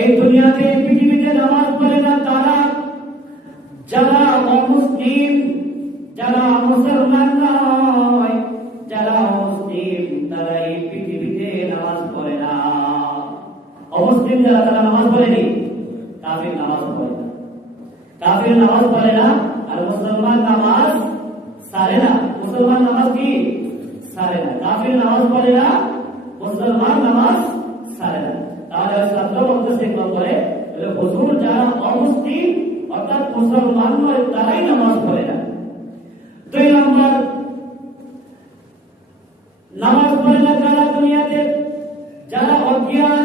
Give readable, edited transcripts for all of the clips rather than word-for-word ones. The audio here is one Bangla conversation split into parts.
এই দুনিয়াতে পৃথিবীতে নামাজ পড়ে না তারা, যারা অমুসলিম, যারা মুসলমান নয়, যারা অমুসলিম তারা এই পৃথিবীতে নামাজ পড়ে না। অমুসলিম যারা তারা নামাজ পড়েনি, কাফির নামাজ পড়ে না, কাফির নামাজ পড়ে না। আর মুসলমান নামাজ সারে না। মুসলমান নামাজ কি সারে না, কাফির নামাজ পড়ে না, মুসলমান নামাজ সারে না। তাহলে ছাত্র বলতেছে করে হুজুর যারা অমুসলিম অর্থাৎ মুসলমান নয় তারাই নামাজ পড়ে না। 2 নম্বর, নামাজ পড়ে না যারা দুনিয়াতে, যারা অজ্ঞান,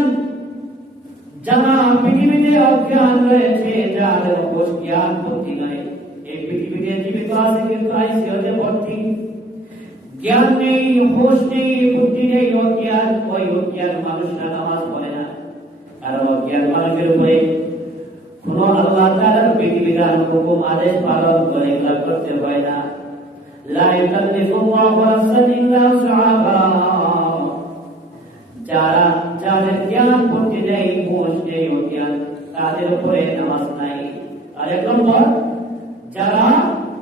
যারা পৃথিবীতে অজ্ঞান রয়েছে, যাদের হোশ জ্ঞান বুদ্ধি নাই। এই পৃথিবীতে জীবিত আছে কিন্তু আইসিওতে ভর্তি, জ্ঞান নেই, হোশ নেই, বুদ্ধি নেই, অজ্ঞান। ওই অজ্ঞান মানুষরা নামাজ পড়ে না। কারণ অজ্ঞান মানুষের উপরে কোন আল্লাহ তাআলার বিধিবিধান হুকুম আদেশ পালন করে এগুলা করতে হয় না। লা ইউকাল্লিফুল্লাহু নাফসান ইল্লা উসআহা। যারা যাদের জ্ঞান বুদ্ধি নেই, হোশ নেই, অজ্ঞান, তাদের উপরে নামাজ নাই। আর 1 নম্বর, যারা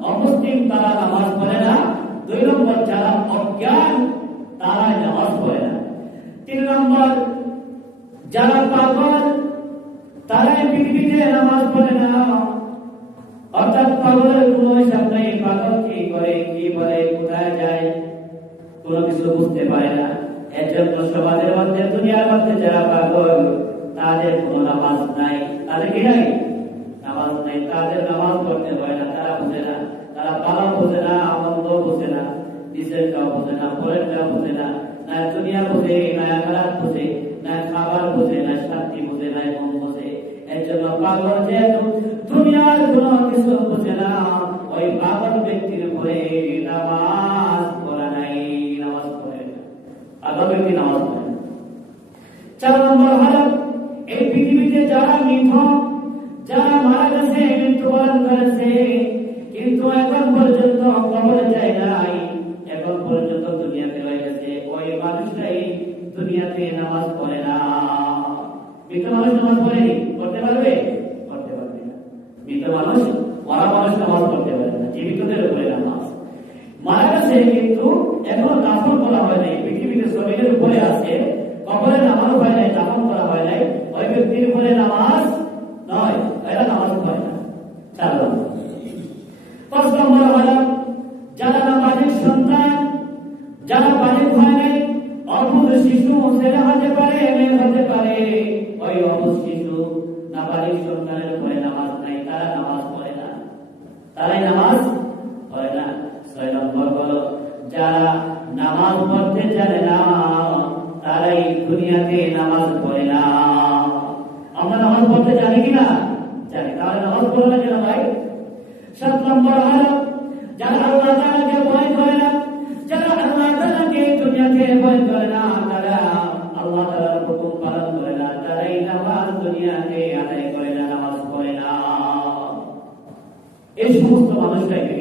অমুসলিম তারা নামাজ পড়ে না। 2 নম্বর, যারা অজ্ঞান তারা নামাজ পড়ে না। 3 নম্বর, যারা পাগল তারা পৃথিবীতে নামাজ পড়ে না। অর্থাৎ পাগলের কোনো হিসাব নাই, পাগল কি করে, কি বলে, কোথায় যায়, কোনো কিছু বুঝতে পারে না। এর জন্য সমাজের মধ্যে, দুনিয়ার মধ্যে যারা পাগল তাদের কোনো নামাজ নাই। তাদের কি নাই? নামাজ নাই। তাদের নামাজ পড়তে হয় না, তারা বুঝে না, তারা ভালো বুঝে না, মন্দ বুঝে না, নিষেধটাও বুঝে না, পরেরটাও বুঝে না, না দুনিয়া বুঝে, না আখিরাত বুঝে, না খাবার বুঝে, না শান্তি বুঝে, না মন বুঝে। এর জন্য পাগল যেহেতু দুনিয়ার কোনো কিছু বুঝে না, ওই পাগল ব্যক্তির উপরে নামাজ পড়া নাই, নামাজ পড়ে না, পাগল ব্যক্তি নামাজ পড়ে না। 4 নম্বর হলো এই পৃথিবীতে যারা মৃত, যারা মারা গেছে, মৃত্যুবরণ করেছে, কিন্তু এখন পর্যন্ত কবরে যায় নাই, এখন পর্যন্ত দুনিয়াতে রয়ে গেছে, ওই মানুষটাই দুনিয়াতে নামাজ পড়ে না। মৃত মানুষ নামাজ পড়েনি, পড়তে পারবে? পড়তে পারবে না। মৃত মানুষ, মরা মানুষ নামাজ পড়তে পারে না, জীবিতদের উপরে নামাজ। মারা গেছে কিন্তু এখন দাফন করা হয় নাই, পৃথিবীতে জমিনের উপরে আছে, কবরে নামানো হয় নাই, দাফন করা হয় নাই, ওই ব্যক্তির উপরে নামাজ নয়, এরা নামাজ পড়ে না। 4 নম্বর। 5 নম্বর হলো যারা নাবালিগ সন্তান, যারা বালিগ হয় নাই, অবুঝ শিশু, ছেলে হতে পারে, মেয়ে হতে পারে, ওই অবুঝ শিশু, নাবালিগ সন্তানের উপরে নামাজ নাই, তারা নামাজ পড়ে না, তারাই নামাজ পড়ে না। 6 নম্বর হলো যারা নামাজ পড়তে জানে না, তারাই দুনিয়াতে নামাজ পড়ে না। আমরা নামাজ পড়তে জানি কিনা? জানি। তাহলে নামাজ পড়ে না কেন ভাই? 7 নম্বর হলো যারা আল্লাহ তাআলাকে ভয় করে না, যারা আল্লাহ তাআলাকে দুনিয়াতে ভয় করে না, তারা আল্লাহ তাআলার হুকুম পালন করে না, তারাই নামাজ দুনিয়াতে আদায় করে না, নামাজ পড়ে না। এই সমস্ত মানুষটাকে